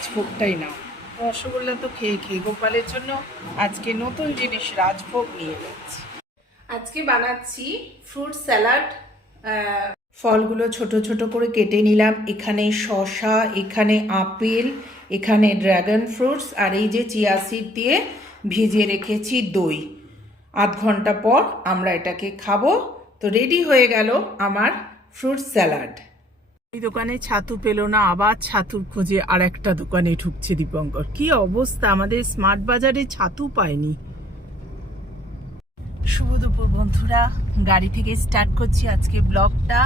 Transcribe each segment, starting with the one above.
রাজভোগটাই নাও। রসগোল্লা তো খেয়ে খেয়ে গোপালের জন্য আজকে নতুন জিনিস রাজভোগ নিয়ে যাচ্ছি আজকে বানাচ্ছি ফ্রুট স্যালাড ফলগুলো ছোট ছোট করে কেটে নিলাম। এখানে শসা এখানে আপেল এখানে ড্রাগন ফ্রুটস আর এই যে চিয়া সিড দিয়ে ভিজিয়ে রেখেছি দই। আধ ঘণ্টা পর আমরা এটাকে খাব। তো রেডি হয়ে গেল আমার ফ্রুট স্যালাড। এই দোকানে ছাতু পেল না, আবার ছাতুর খোঁজে আর একটা দোকানে ঢুকছে দীপঙ্কর। কি অবস্থা? আমাদের স্মার্ট বাজারে ছাতু পায়নি শুভ দুপুর বন্ধুরা। গাড়ি থেকে স্টার্ট করছি আজকে ব্লগটা।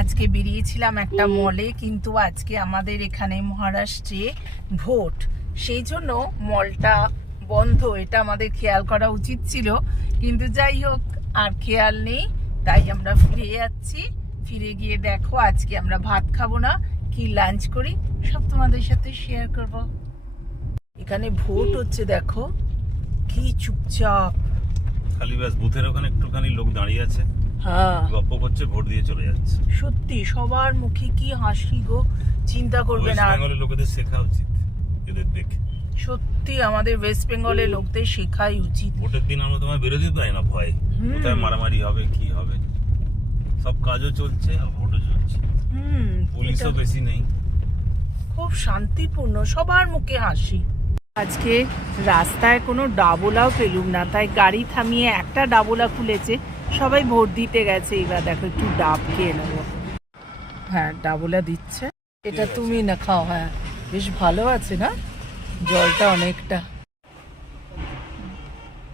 আজকে বেরিয়েছিলাম একটা মলে, কিন্তু আজকে আমাদের এখানে মহারাষ্ট্রে ভোট। সেই জন্য মলটা বন্ধ, এটা আমাদের খেয়াল করা উচিত ছিল। কিন্তু যাই হোক, আর খেয়াল নেই, তাই আমরা ফিরে যাচ্ছি। ফিরে গিয়ে দেখো আজকে আমরা ভাত খাব না কি লাঞ্চ করি সব তোমাদের সাথে শেয়ার করব। এখানে ভোট হচ্ছে দেখো কি চুপচাপ। খালি ব্যাস বুথের ওখানে একটুখানি লোক দাঁড়িয়ে আছে। হ্যাঁ। গপ্প করছে ভোট দিয়ে চলে যাচ্ছে। সত্যি সবার মুখে কি হাসি গো চিন্তা করবে না। বেঙ্গলের লোকেদের শেখা উচিত এদের দেখে। সত্যি আমাদের ওয়েস্ট বেঙ্গলের লোকদের শেখাই উচিত। ভোটের দিন আমরা বেরোতে পারি না ভয়। কোথায় মারামারি হবে কি হবে? সব কাজও চলছে। আর ভোটও চলছে। হুম পুলিশও বেশি নেই। খুব শান্তিপূর্ণ সবার মুখে হাসি। আজকে রাস্তায় কোনো ডাবোলাও পেলুম না তাই গাড়ি থামিয়ে একটা ডাবোলা খুলেছে। সবাই ভোট দিতে গেছে এবার দেখো একটু ডাব খেয়ে নেব। হ্যাঁ ডাবোলা দিচ্ছে। এটা তুমি না খাও হ্যাঁ। বেশ ভালো আছে না? জলটা অনেকটা।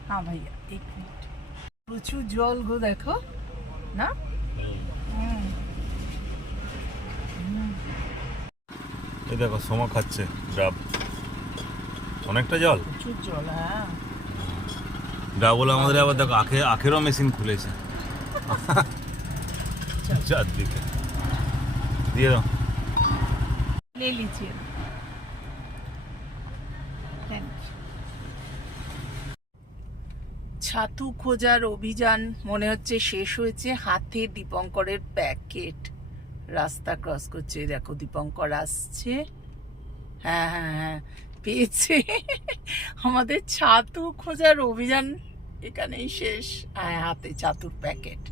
হ্যাঁ ভাইয়া এক মিনিট। প্রচুর জল গো দেখো না হুম এই দেখো সোমা খাচ্ছে ডাব অনেকটা জল প্রচুর জল হ্যাঁ ডাব বলে আমাদের আবার দেখো আখে আখেরও মেশিন খুলেছে চারদিকে দিয়ে দাও ले लीजिए থ্যাংক ছাতু খোঁজার অভিযান মনে হচ্ছে শেষ হয়েছে হাতে দীপঙ্করের প্যাকেট রাস্তা ক্রস করছে দেখো দীপঙ্কর আসছে। হ্যাঁ হ্যাঁ হ্যাঁ পেয়েছে। আমাদের ছাতু খোঁজার অভিযান এখানেই শেষ। হ্যাঁ হাতে ছাতুর প্যাকেট।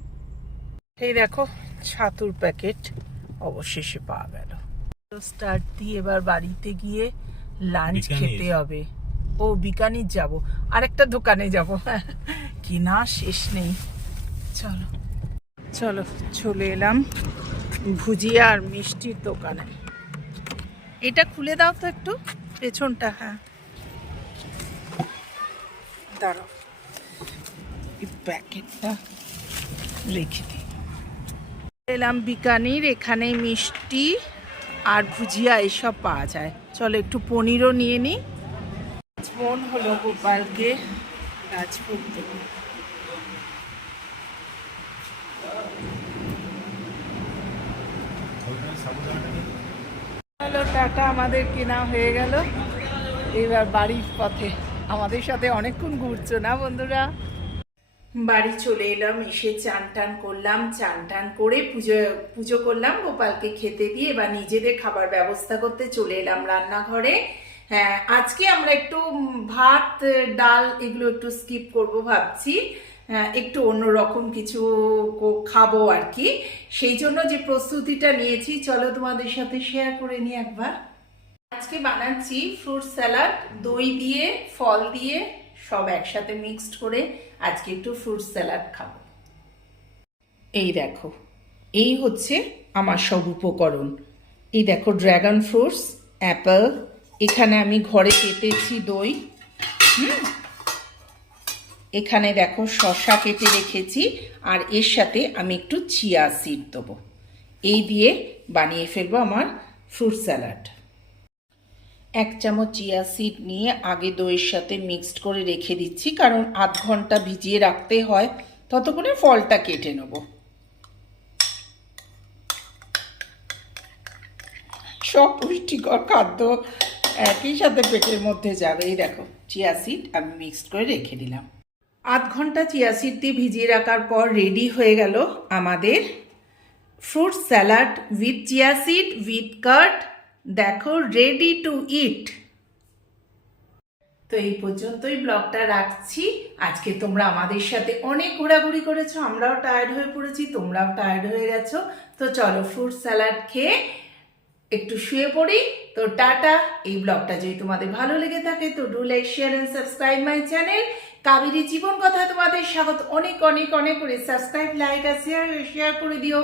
এই দেখো ছাতুর প্যাকেট অবশেষে পাওয়া গেল। স্টার্ট দিয়ে এবার বাড়িতে গিয়ে লাঞ্চ খেতে হবে। ও বিকানির যাব। আরেকটা দোকানে যাব। কিনা শেষ নেই। চলো চলো চলে এলাম। ভুজিয়া আর মিষ্টির দোকানে। এটা খুলে দাও তো একটু, পেছনটা হ্যাঁ। দাঁড়াও। প্যাকেটটা রেখে দিই। এলাম বিকানির এখানে মিষ্টি আর ভুজিয়া এসব পাওয়া যায়। চলো একটু পনিরও নিয়ে নিই মন হলো গোপালকে রাজভোগ দেবো। হ্যালো টাটা, আমাদের কেনা হয়ে গেল। এবার বাড়ির পথে। আমাদের সাথে অনেকক্ষণ ঘুরছো না বন্ধুরা? বাড়ি চলে এলাম, এসে চান টান করলাম, চান টান করে পুজো পুজো করলাম, গোপালকে খেতে দিয়ে এবার নিজেদের খাবার ব্যবস্থা করতে চলে এলাম রান্নাঘরে। হ্যাঁ আজকে আমরা একটু ভাত, ডাল এগুলো একটু স্কিপ করব ভাবছি। একটু অন্যরকম কিছু খাব আর কি। সেই জন্য যে প্রস্তুতিটা নিয়েছি, চলো তোমাদের সাথে শেয়ার করে নিই একবার। আজকে বানাচ্ছি ফ্রুট স্যালাড দই দিয়ে, ফল দিয়ে, সব একসাথে মিক্সড করে আজকে একটু ফ্রুট স্যালাড খাব। এই দেখো, এই হচ্ছে আমার সব উপকরণ। এই দেখো ড্রাগন ফ্রুটস অ্যাপেল এখানে আমি ঘরে কেটেছি দই, হুম? এখানে দেখো শসা কেটে রেখেছি, আর এর সাথে আমি একটু চিয়া সিড দেবো। এই দিয়ে বানিয়ে ফেলব আমার ফ্রুট স্যালাড এক চামচ চিয়া সিড নিয়ে আগে দইয়ের সাথে মিক্সড করে রেখে দিচ্ছি, কারণ আধ ঘণ্টা ভিজিয়ে রাখতে হয়, ততক্ষণে ফলটা কেটে নেব। সব পুষ্টিকর খাদ্য একই সাথে পেটের মধ্যে যাবে। এই দেখো, চিয়া সিড আমি মিক্সড করে রেখে দিলাম। আধ ঘণ্টা চিয়া সিড দিয়ে ভিজিয়ে রাখার পর রেডি হয়ে গেল আমাদের fruit salad with chia seed with cut দেখো রেডি টু ইট তো এই পর্যন্তই ব্লগটা রাখছি। আজকে তোমরা আমাদের সাথে অনেক ঘোরাঘুরি করেছ, আমরাও টায়ার্ড হয়ে পড়েছি, তোমরাও টায়ার্ড হয়ে গেছো। তো চলো ফ্রুট স্যালাড খেয়ে একটু শুয়ে পড়ি। তো টাটা, এই ব্লগটা যদি তোমাদের ভালো লেগে থাকে তো do like share and subscribe my channel Kaveri জীবন কথা তোমাদের স্বাগত। অনেক অনেক অনেক করে সাবস্ক্রাইব লাইক আর শেয়ার শেয়ার করে দিও।